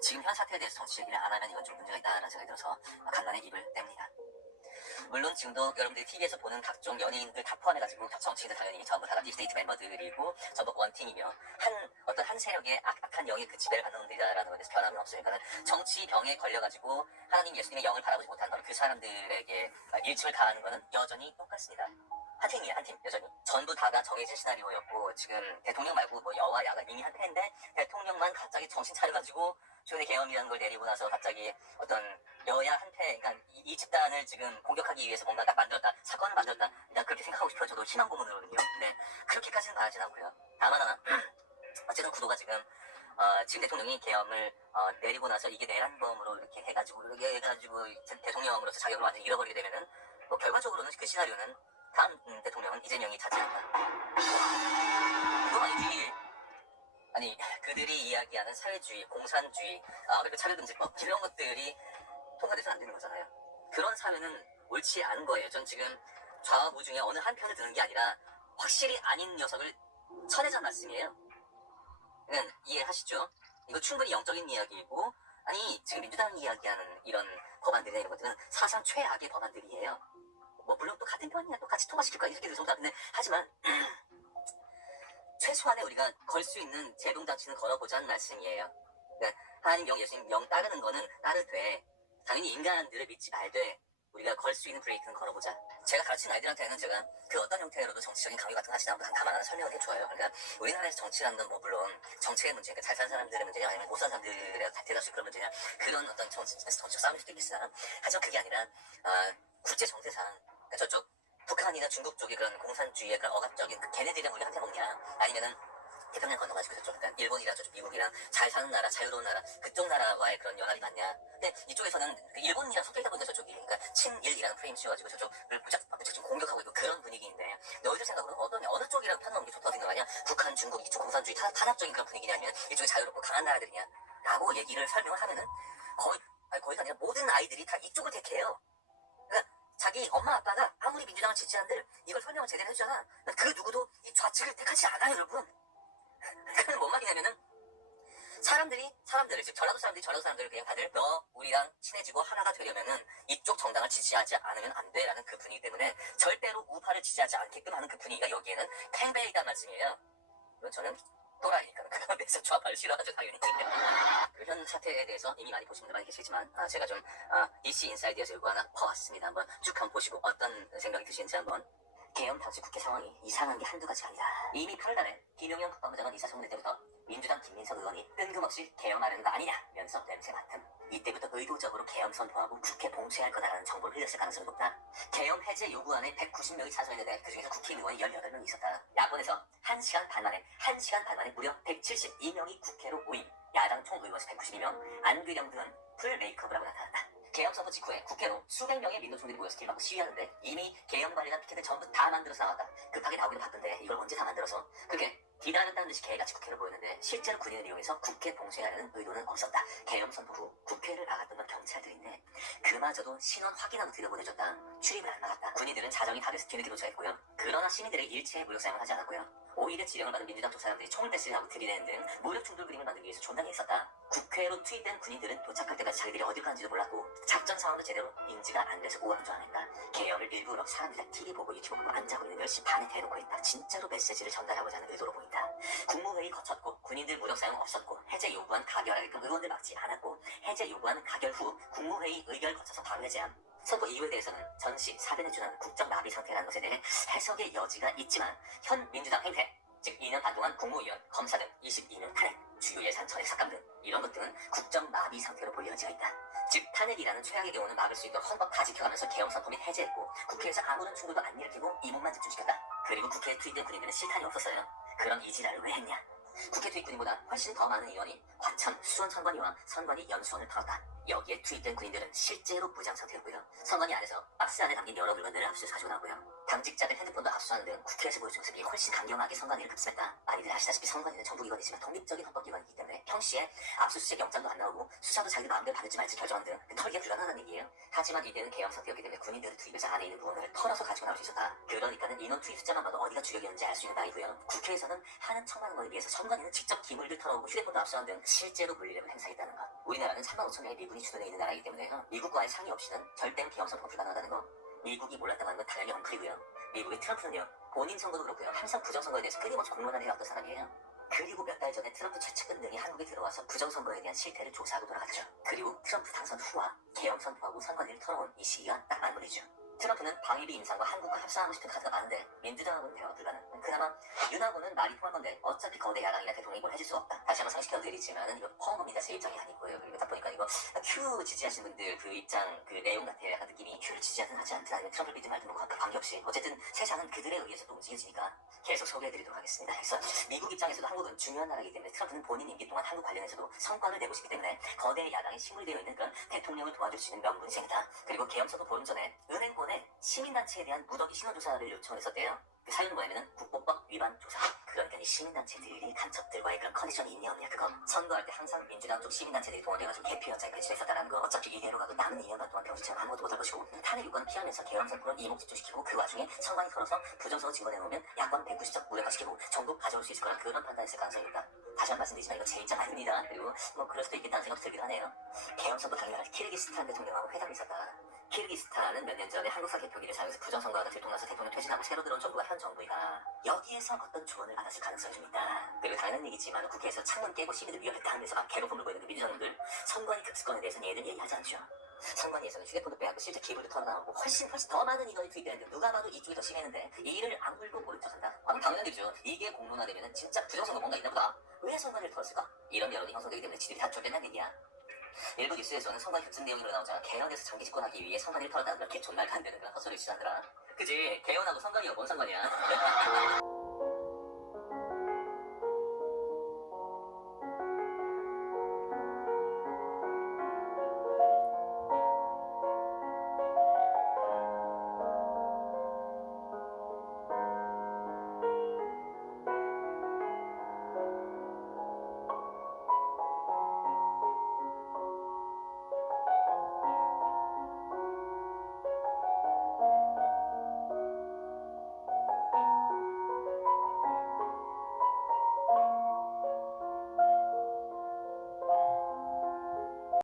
지금 현 사태에 대해서 정치 얘기를 안 하면 이건 좀 문제가 있다라는 생각이 들어서 간만에 입을 뗍니다. 물론 지금도 여러분들이 TV에서 보는 각종 연예인들 다 포함해가지고 정치인들 당연히 전부 다 딥스테이트 멤버들이고 전부 원팀이며 어떤 한 세력의 악한 영의 그 지배를 받는 놈들이다라는 것에 대해서 변함은 없어요. 그러니까 정치병에 걸려가지고 하나님 예수님의 영을 바라보지 못하는 그 사람들에게 일침을 가하는 것은 여전히 똑같습니다. 한 팀이에요, 한 팀, 여전히. 전부 다가 정해진 시나리오였고, 지금 대통령 말고 뭐 여와 야가 이미 한 패인데, 대통령만 갑자기 정신 차려가지고, 최근에 계엄이라는 걸 내리고 나서 갑자기 어떤 여야 한 패, 그러니까 이 집단을 지금 공격하기 위해서 뭔가 딱 만들었다, 사건을 만들었다, 일단 그렇게 생각하고 싶어요. 저도 희망 고문으로는요. 네, 그렇게까지는 바라진 않고요. 다만 하나, 어쨌든 구도가 지금 대통령이 계엄을 내리고 나서 이게 내란범으로 이렇게 해가지고 대통령으로서 자격을 완전히 잃어버리게 되면은 뭐 결과적으로는 그 시나리오는 다음 대통령은 이재명이 차지한다. 그거 아니지. 아니 그들이 이야기하는 사회주의, 공산주의, 그리고 차별금지법 이런 것들이 통과돼서 안 되는 거잖아요. 그런 사회는 옳지 않은 거예요. 전 지금 좌와 우 중에 어느 한 편을 드는 게 아니라 확실히 아닌 녀석을 쳐내자는 말씀이에요. 그러니까 이해하시죠? 이거 충분히 영적인 이야기이고, 아니 지금 민주당이 이야기하는 이런 법안들이나 이런 것들은 사상 최악의 법안들이에요. 뭐 물론 또 같은 편이야, 또 같이 통과시킬 거야 이렇게 의존다. 근데 하지만 최소한의 우리가 걸 수 있는 제동장치는 걸어보자는 말씀이에요. 그러니까 하나님 영, 예수님 영 따르는 거는 따르되 당연히 인간들을 믿지 말되 우리가 걸 수 있는 브레이크는 걸어보자. 제가 가르친 아이들한테는 제가 그 어떤 형태로도 정치적인 강요 같은 거 하지 않고 다만 하나 설명을 해줘요. 그러니까 우리나라에서 정치라는 건 뭐 물론 정치의 문제, 그러니까 잘 사는 사람들의 문제냐 아니면 못 사는 사람들의 대다수 그런 문제냐, 그런 어떤 정치적 싸움일 수도 있겠으나 하지만 그게 아니라 국제 정세상 그러니까 저쪽 북한이나 중국 쪽의 그런 공산주의의 그런 억압적인 걔네들이랑 우리가 한테 먹냐, 아니면은 태평양 건너가지고 저쪽 그러니까 일본이랑 저쪽 미국이랑 잘 사는 나라, 자유로운 나라, 그쪽 나라와의 그런 연합이 맞냐. 근데 이쪽에서는 그 일본이랑 섞여있다 보니까 저쪽이 그러니까 친일이라는 프레임 씌워가지고 저쪽을 좀 공격하고 있고 그런 분위기인데, 너희들 생각으로는 어느 쪽이랑 편넘는 게 좋다고 생각하냐? 북한, 중국 이쪽 공산주의 탄압적인 그런 분위기냐, 아니면 이쪽이 자유롭고 강한 나라들이냐 라고 얘기를 설명을 하면은 거의가 아니라 모든 아이들이 다 이쪽을 택해요. 그러니까 자기 엄마 아빠가 아무리 민주당을 지지한들 이걸 설명을 제대로 해주잖아. 그 누구도 이 좌측을 택하지 않아요, 여러분. 그건 뭔 말이냐면은 사람들을 즉 전라도 사람들을 그냥 다들 너 우리랑 친해지고 하나가 되려면은 이쪽 정당을 지지하지 않으면 안 돼라는 그 분위기 때문에 절대로 우파를 지지하지 않게끔 하는 그 분위기가 여기에는 팽배이단 말씀이에요. 물론 저는 또라이니까 그거에 대해서 좌파를 싫어하죠, 당연히. 그 현 사태에 대해서 이미 많이 보신 분들 많이 계시지만 제가 좀 DC 인사이드에서 이거 하나 퍼왔습니다. 한번 쭉 한번 보시고 어떤 생각이 드시는지 한번. 계엄 당시 국회 상황이 이상한 게 한두 가지가 아니다. 이미 8월달에 김용현 국방부장관 이사청문회 때부터 민주당 김민석 의원이 뜬금없이 계엄하려는 거 아니냐면서 냄새 맡음. 이때부터 의도적으로 계엄 선포하고 국회 봉쇄할 거다라는 정보를 흘렸을 가능성이 높다. 계엄 해제 요구안에 190명이 찬성했는데 그중에서 국회의원이 18명이 있었다. 야권에서 1시간 반 만에 무려 172명이 국회로 모임. 야당 총의원 수 192명, 안규령 등은 풀 메이크업을 하고 나타났다. 계엄 선포 직후에 국회로 수백 명의 민노총들이 모여서 길막고 시위하는데 이미 계엄 관련한 피켓을 전부 다 만들어서 나왔다. 급하게 나오기도 바쁜데 이걸 언제 다 만들어서 그게 기다렸다는 듯이 개같이 국회로 모였는데 실제로 군인을 이용해서 국회 봉쇄하려는 의도는 없었다. 계엄 선포 후 국회를 나갔던 건 경찰들인데 그마저도 신원 확인하고 들여보내줬다. 출입을 안 막았다. 군인들은 자정이 다 돼서 뒤늦게 도착했고요. 그러나 시민들의 일체의 무력 사용을 하지 않았고요. 오히려 지령을 받은 민주당 쪽 사람들이 총을 떼쓰려 하고 들이대는 등 무력 충돌 그림을 만들기 위해서 존나게 했었다. 국회로 투입된 군인들은 도착할 때까지 자기들이 어딜 가는지도 몰랐고 작전 상황도 제대로 인지가 안 돼서 우왕좌왕했다. 계엄을 일부러 사람들이 TV 보고 유튜브 보고 안 자고 있는 10시 반에 대놓고 있다. 진짜로 메시지를 전달하고자 하는 의도로 보인다. 국무회의 거쳤고 군인들 무력 사용 없었고 해제 요구안 가결하게끔 의원들 막지 않았고 해제 요구안 가결 후 국무회의 의결 거쳐서 바로 해제함. 선포 이유에 대해서는 전시, 사변에 준하는 국정 마비 상태라는 것에 대해 해석의 여지가 있지만 현 민주당 행태, 즉 2년 반 동안 국무위원, 검사 등 22명 탄핵, 주요 예산 전액 삭감 등 이런 것 등은 국정 마비 상태로 볼 여지가 있다. 즉 탄핵이라는 최악의 경우는 막을 수 있도록 헌법 다 지켜가면서 계엄 선포 및 해제했고 국회에서 아무런 충돌도 안 일으키고 이목만 집중시켰다. 그리고 국회에 투입된 군인들은 실탄이 없었어요. 그럼 이 지랄을 왜 했냐? 국회 투입 군인보다 훨씬 더 많은 의원이 과천, 수원 선관위와 선관위 연수원을 털었다. 여기에 투입된 군인들은 실제로 무장 상태였고요. 선관위 안에서 박스 안에 담긴 여러 물건들을 압수해서 가지고 나오고요. 당직자들 핸드폰도 압수하는 등 국회에서 보여준 모습이 훨씬 강경하게 선관위를 급습했다. 많이들 아시다시피 선관위는 정부기관이지만 독립적인 헌법기관이기 때문에 평시에 압수수색 영장도 안 나오고 수사도 자기들 마음대로 받을지 말지 결정하는 등 털기가 불가능하다는 얘기예요. 하지만 이때는 계엄 상태였기 때문에 군인들을 투입해서 안에 있는 무언가를 털어서 가지고 나올 수 있었다. 그러니까는 인원 투입 숫자만 봐도 어디가 주력이었는지 알 수 있는 나이고요. 국회에서는 하는 척만 거에 비해서 선관위는 직접 기물들 털어오고 휴대폰도 압수하는 등 실제로 물리력을 행사했다는 것. 우리나라는 3만 5천 명의 미군이 주둔해 있는 나라이기 때문에요. 미국과의 상의 없이는 절대로 계엄 선포가 불가능하다는 거. 미국이 몰랐다고 하는 건 당연히 엉클이고요. 미국의 트럼프는요. 본인 선거도 그렇고요. 항상 부정선거에 대해서 끊임없이 공론화를 해왔던 사람이에요. 그리고 몇 달 전에 트럼프 최측근 등이 한국에 들어와서 부정선거에 대한 실태를 조사하고 돌아갔죠. 그리고 트럼프 당선 후와 계엄 선포하고 선관위를 털어온 이 시기가 딱 맞물리죠. 트럼프는 방위비 인상과 한국과 협상하고 싶은 카드가 많은데 민주당하고는 대화가 불가능. 그나마 윤하고는 말이 통할 건데 어차피 거대 야당이나 대통령이 뭘 해줄 수 없다. 다시 한번 상식해드리지만은 이거 펑겁니다. 제 입장이 아니고요. 그리고 딱 보니까 이거 큐 지지하시는 분들 그 입장 그 내용 같아요. 약간 느낌이 큐를 지지하든 하지 않든 아니면 트럼프를 믿든 말든 뭐 관계없이 어쨌든 세상은 그들에 의해서 또 움직여지니까 계속 소개해드리도록 하겠습니다. 그래서 미국 입장에서도 한국은 중요한 나라이기 때문에 트럼프는 본인 임기 동안 한국 관련해서도 성과를 내고 싶기 때문에 거대 야당이 식물되어 있는 그런 대통령을 도와줄 수 있는 명분이 생기다. 그리고 계엄선포 보름 전에 은행권에 시민단체에 대한 무더기 신원조사를 요청했었대요. 그 사유는 뭐냐면은 국보법 위반 조사. 그러니까 이 시민단체들이 간첩들과의 그런 커넥션이 있냐 없냐 그거. 선거할 때 항상 민주당 쪽 시민단체들이 동원돼가지고 개표연장에 배치했었다는 거. 어차피 이대로 가도 남은 2년간 동안 병신처럼 아무것도 못할 것이고 탄핵 유권을 피하면서 계엄선포를 이목집중시키고 그 와중에 선관위 털어서 부정선거 증거내놓으면 야권 190석 무력화시키고 전국 가져올 수 있을 거라 그런 판단했을 가능성이 있다. 다시 한 번 말씀드리지만 이거 제 입장 아닙니다. 그리고 뭐 그럴 수도 있겠다는 생각도 들기도 하네요. 계엄선포 당일날 키르기스탄 대통령하고 회담이 있었다. 키르기스탄은 몇 년 전에 한국사 개표기를 사용해서 부정선거가 들통나서 대통령 퇴진하고 새로 들어온 정부가 현 정부이다. 여기에서 어떤 조언을 받았을 가능성이 좀 있다. 그리고 당연한 얘기지만 국회에서 창문 깨고 시민들 위협했다 하면서 막 개로품을 보이는 그 민주당들 선관위 급습권에 대해서는 얘들 얘기하지 않죠. 선관위에서는 휴대폰도 빼앗고 실제 기부도 털어나오고 훨씬 더 많은 인원이 투입되는데 누가 봐도 이쪽이 더 심했는데 이를 아무도 모른 척한다. 당연한 얘기죠. 이게 공론화되면 진짜 부정선거 뭔가 있나 보다. 왜 선관위를 털었을까? 이런 여론이 형성되기 때문에 지들이 다 쫄된다는 얘기야. 일부 뉴스에서는 선관 급습 내용이 나오자 개헌에서 장기 집권하기 위해 선관위를 털었다는 걸 개존 말도 안 되는 그런 헛소리를 치잖더라. 그지? 개헌하고 선관위가 뭔 상관이야?